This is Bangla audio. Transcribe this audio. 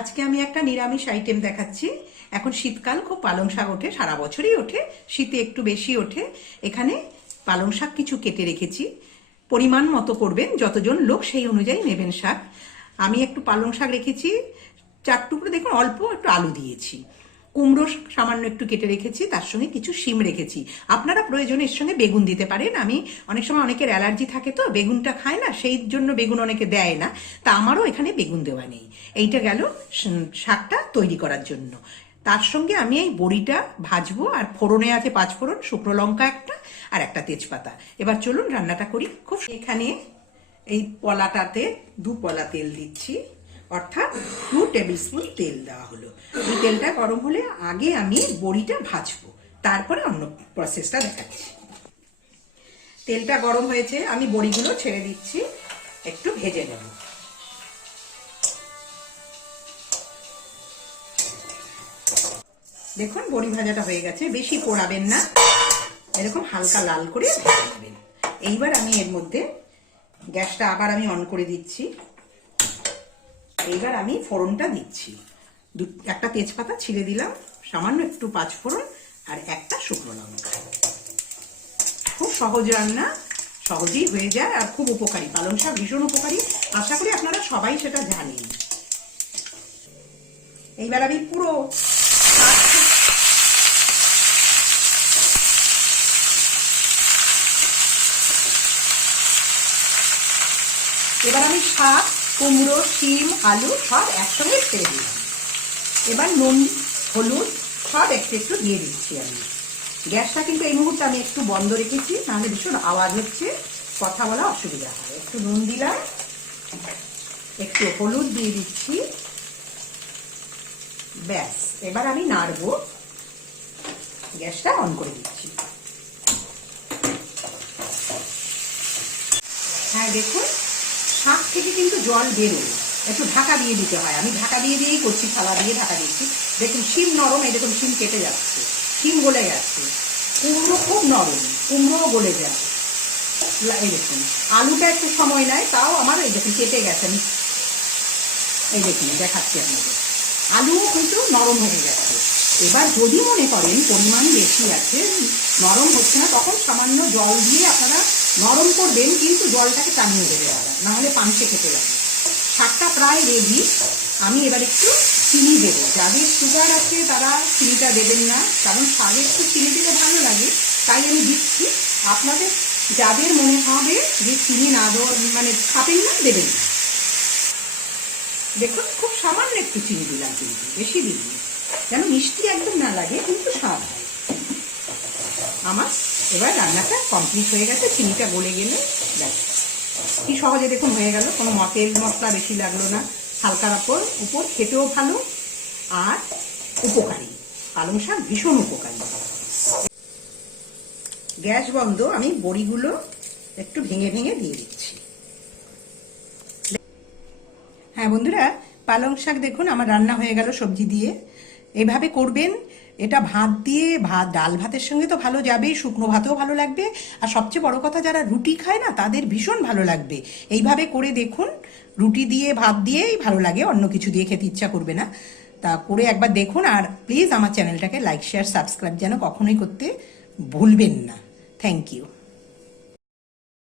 আজকে আমি একটা নিরামিষ আইটেম দেখাচ্ছি। এখন শীতকাল, খুব পালং শাক ওঠে, সারা বছরই ওঠে, শীতে একটু বেশি ওঠে। এখানে পালং শাক কিছু কেটে রেখেছি। পরিমাণ মতো করবেন, যতজন লোক সেই অনুযায়ী নেবেন শাক। আমি একটু পালং শাক রেখেছি, চার টুকরো, দেখুন, অল্প একটু আলু দিয়েছি। কুমড়ো সামান্য একটু কেটে রেখেছি, তার সঙ্গে কিছু শিম রেখেছি। আপনারা প্রয়োজনের সঙ্গে বেগুন দিতে পারেন। আমি অনেক সময় অনেকের অ্যালার্জি থাকে তো, বেগুনটা খায় না, সেই জন্য বেগুন অনেকে দেয় না। তা আমারও এখানে বেগুন দেওয়া নেই। এইটা গেল শাকটা তৈরি করার জন্য। তার সঙ্গে আমি এই বড়িটা ভাজবো, আর ফোড়নে আছে পাঁচ ফোড়ন, শুকনো লঙ্কা একটা, আর একটা তেজপাতা। এবার চলুন রান্নাটা করি। খুব এখানে এই পলাটাতে দু পলা তেল দিচ্ছি। অর্থাৎ টু টেবিল স্পুন তেল দেওয়া হলো। এই তেলটা গরম হলে আগে আমি বড়িটা ভাজবো, তারপরে অন্য প্রসেসটা দেখাচ্ছি। তেলটা গরম হয়েছে, আমি বড়িগুলো ছেড়ে দিচ্ছি, একটু ভেজে নেব। দেখুন, বড়ি ভাজাটা হয়ে গেছে, বেশি পোড়াবেন না, এরকম হালকা লাল করে ভেজে নেবেন। এইবার আমি এর মধ্যে গ্যাসটা আবার আমি অন করে দিচ্ছি। এইবার আমি ফোড়নটা দিচ্ছি। একটা তেজপাতা ছিঁড়ে দিলাম, সামান্য একটু পাঁচ ফোড়ন আর একটা শুকনো লঙ্কা। খুব সহজ রান্না, সহজেই হয়ে যায় আর খুব উপকারী। পালং শাক ভীষণ উপকারী। আশা করি আপনারা সবাই সেটা জানেন। এইবার আমি পুরো এবার আমি শাক কুমড়ো, শিম, আলু সব একসঙ্গে ছেড়ে দিলাম। এবার নুন, হলুদ সব একটু একটু দিয়ে দিচ্ছি আমি। গ্যাসটা কিন্তু এই মুহূর্তে আমি একটু বন্ধ রেখেছি, নাহলে ভীষণ আওয়াজ হচ্ছে, কথা বলা অসুবিধা হয়। একটু নুন দিলাম, একটু হলুদ দিয়ে দিচ্ছি। ব্যাস, এবার আমি নাড়বো। গ্যাসটা অন করে দিচ্ছি। হ্যাঁ দেখুন থেকে কিন্তু জল বেরোয়। একটু ঢাকা দিয়ে দিতে হয়। আমি ঢাকা দিয়ে দিয়েই করছি, থালা দিয়ে ঢাকা দিচ্ছি দেখুন, শিম নরম দেখুন, শিম কেটে যাচ্ছে। শিম গলে যাচ্ছে। কুমড়ো খুব নরম, কুমড়োও গলে যায় এই দেখুন, আলুটা একটু সময় নেয়, তাও আমার, এই দেখুন, কেটে গেছে। আমি, এই দেখুন, দেখাচ্ছি আপনাদের। আলুও কিন্তু নরম হয়ে গেছে। এবার যদি মনে করেন, পরিমাণ বেশি আছে, নরম হচ্ছে না, তখন সামান্য জল দিয়ে আপনারা নরম করবেন, কিন্তু জলটাকে টানিয়ে দেবে আবার নাহলে পাঞ্চে খেতে যাবে। শাকটা প্রায় রেডি। আমি এবার একটু চিনি দেবো। যাদের সুগার আছে তারা চিনিটা দেবেন না, কারণ শাকে একটু চিনি দিতে ভালো লাগে। তাই আমি দিচ্ছি। আপনাদের, যাদের মনে হবে যে চিনি না মানে খাবেন না, দেবেন না। দেখুন, খুব সামান্য একটু চিনি দিলাম কিন্তু, বেশি দিইনি। যেন মিষ্টি একদম না লাগে, কিন্তু স্বাদ হয়। আমার এবার রান্নাটা কমপ্লিট হয়ে গেছে, চিনিটা গলে গেলে ব্যাস। কি সহজে দেখুন হয়ে গেল। কোনো তেল মশলা বেশি লাগল না। হালকার উপর উপর খেতেও ভালো আর উপকারী। পালং শাক ভীষণ উপকারী। গ্যাস বন্ধ, আমি বড়িগুলো একটু ভেঙে ভেঙে দিয়ে দিচ্ছি। হ্যাঁ বন্ধুরা, পালং শাক দেখুন, আমার রান্না হয়ে গেল সবজি দিয়ে। এভাবে করবেন এটা ভাত দিয়ে ভাত, ডাল ভাতের সঙ্গে তো ভালো যাবেই শুকনো ভাতেও ভালো লাগবে। আর সবচেয়ে বড় কথা, যারা রুটি খায় না, তাদের ভীষণ ভালো লাগবে। এইভাবে করে দেখুন, রুটি দিয়ে, ভাত দিয়েই ভালো লাগে, অন্য কিছু দিয়ে খেতে ইচ্ছা করবে না। তা করে একবার দেখুন, আর প্লিজ আমার চ্যানেলটাকে লাইক শেয়ার সাবস্ক্রাইব যেন কখনোই করতে ভুলবেন না। Thank you